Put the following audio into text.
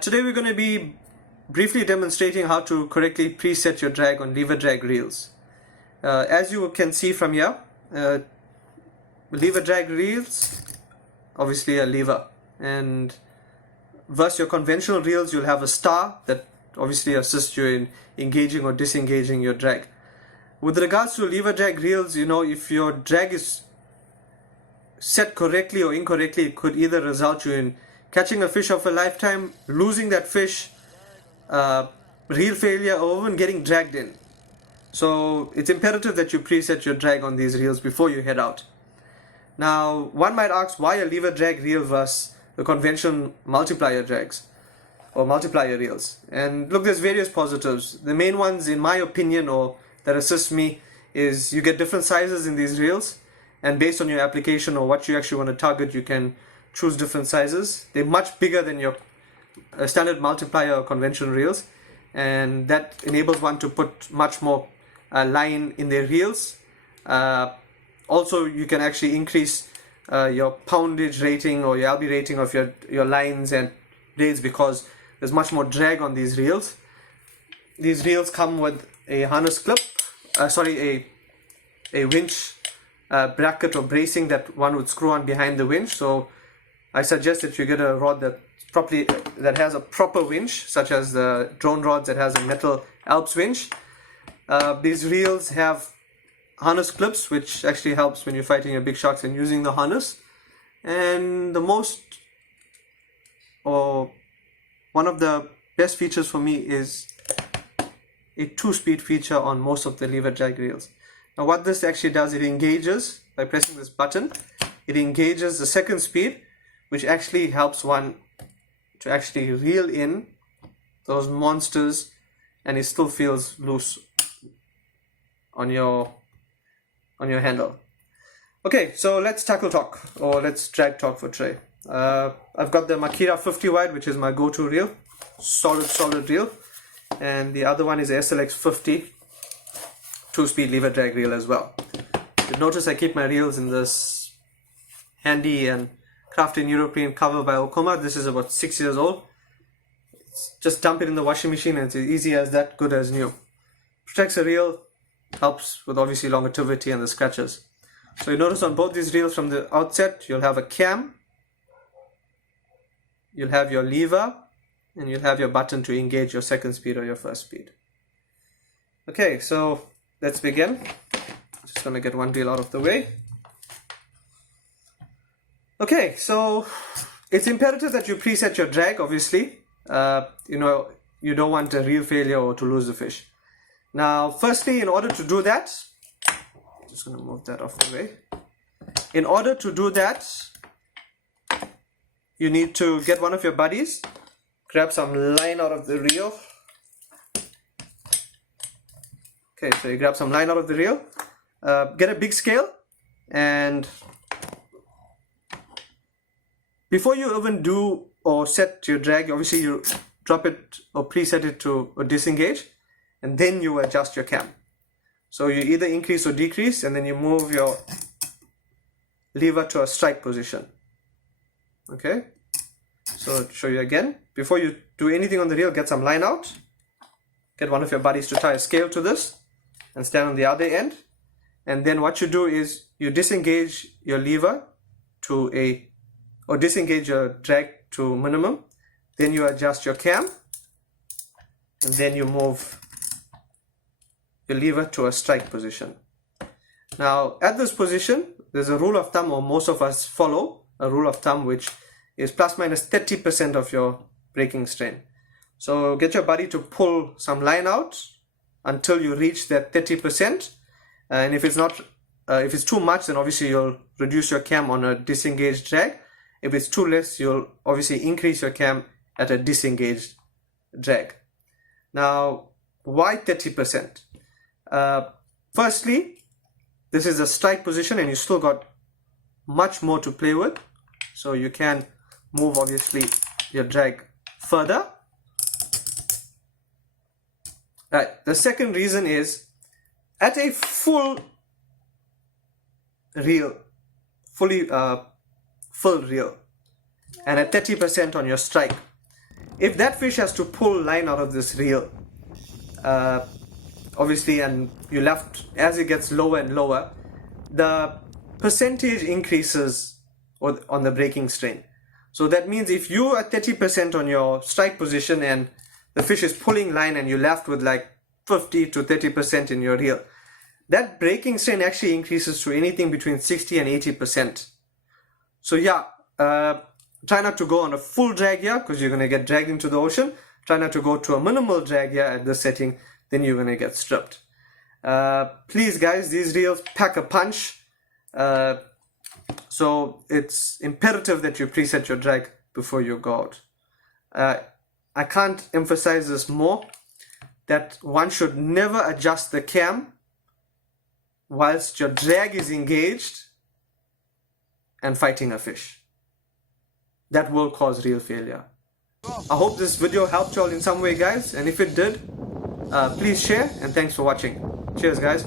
Today we're going to be briefly demonstrating how to correctly preset your drag on lever drag reels. As you can see from here, lever drag reels, obviously a lever, and versus your conventional reels you'll have a star that obviously assists you in engaging or disengaging your drag. With regards to lever drag reels, if your drag is set correctly or incorrectly, it could either result you in catching a fish of a lifetime, losing that fish, reel failure, or even getting dragged in. So it's imperative that you preset your drag on these reels before you head out. Now, one might ask, why a lever drag reel versus the conventional multiplier drags or multiplier reels? And look, there's various positives. The main ones, in my opinion, or that assist me, is you get different sizes in these reels, and based on your application or what you actually want to target, you can choose different sizes. They're much bigger than your standard multiplier or conventional reels, and that enables one to put much more line in their reels. Also, you can actually increase your poundage rating or your LB rating of your lines and blades because there's much more drag on these reels. These reels come with a harness clip, a winch bracket or bracing that one would screw on behind the winch. So I suggest that you get a rod that has a proper winch, such as the drone rods that has a metal Alps winch. These reels have harness clips, which actually helps when you're fighting your big sharks and using the harness. And one of the best features for me is a 2-speed feature on most of the lever drag reels. Now what this actually does, it engages by pressing this button. It engages the second speed, which actually helps one to actually reel in those monsters, and it still feels loose on your handle. Okay, so let's tackle talk, or let's drag talk for today. I've got the Makira 50 wide, which is my go-to reel, solid reel, and the other one is the SLX 50 2-speed lever drag reel as well. You'll notice I keep my reels in this handy and crafted European cover by Okuma. This is about 6 years old. Just dump it in the washing machine and it's as easy as that, good as new. Protects the reel, helps with obviously longevity and the scratches. So you notice on both these reels from the outset, you'll have a cam, you'll have your lever, and you'll have your button to engage your second speed or your first speed. Okay, so let's begin. Just going to get one reel out of the way. Okay, so it's imperative that you preset your drag, obviously. You don't want a reel failure or to lose the fish. Now, firstly, in order to do that, just going to move that off the way. In order to do that, you need to get one of your buddies, grab some line out of the reel. Okay, so you grab some line out of the reel, get a big scale, and before you even do or set your drag, obviously you drop it or preset it to or disengage, and then you adjust your cam. So you either increase or decrease, and then you move your lever to a strike position. Okay, so to show you again, before you do anything on the reel, get some line out, get one of your buddies to tie a scale to this and stand on the other end, and then what you do is you disengage your lever or disengage your drag to minimum, then you adjust your cam, and then you move your lever to a strike position. Now at this position, there's a rule of thumb, or most of us follow a rule of thumb, which is plus minus 30% of your breaking strain. So get your buddy to pull some line out until you reach that 30%, and if it's too much, then obviously you'll reduce your cam on a disengaged drag. If it's too less, you'll obviously increase your cam at a disengaged drag. Now, why 30%? Firstly, this is a strike position and you still got much more to play with. So you can move obviously your drag further. Right. The second reason is at a full reel, full reel, and at 30% on your strike, If that fish has to pull line out of this reel, obviously, and you left, as it gets lower and lower, the percentage increases on the breaking strain. So that means if you are 30% on your strike position and the fish is pulling line and you're left with like 50 to 30% in your reel, that breaking strain actually increases to anything between 60 and 80%. So yeah, try not to go on a full drag here because you're going to get dragged into the ocean. Try not to go to a minimal drag here at this setting, then you're going to get stripped. Please guys, these reels pack a punch. So it's imperative that you preset your drag before you go out. I can't emphasize this more, that one should never adjust the cam whilst your drag is engaged and fighting a fish. That will cause reel failure. I hope this video helped you all in some way, guys, and if it did, please share, and thanks for watching. Cheers guys.